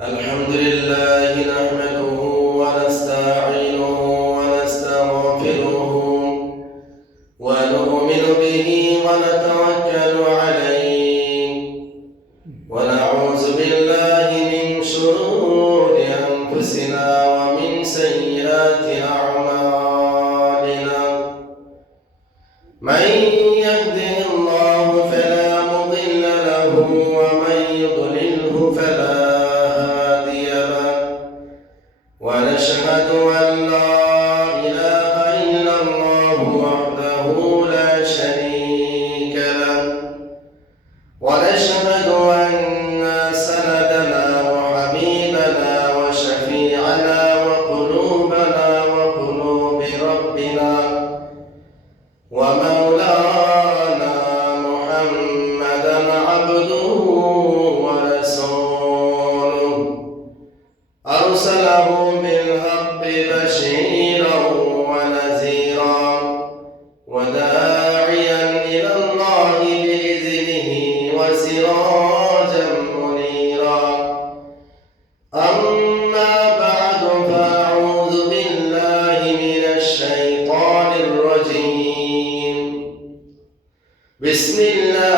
الحمد لله نحمده ونستعينه ونستغفره ونؤمن به ونتوكل عليه ونعوذ بالله من شرور أنفسنا ومن سيئات أعمالنا من يهده الله فلا مضل له ومن يضلله فلا هادي له ونشهد أن لا إله إلا الله وحده لا شريك له ونشهد أن سندنا وحبيبنا وشفيعنا وقلوبنا وقلوب ربنا ومولانا محمدا عبده ورسوله أرسله بالحق بشيرا ونذيرا وداعيا إلى الله بإذنه وسراجا منيرا أما بعد فأعوذ بالله من الشيطان الرجيم بسم الله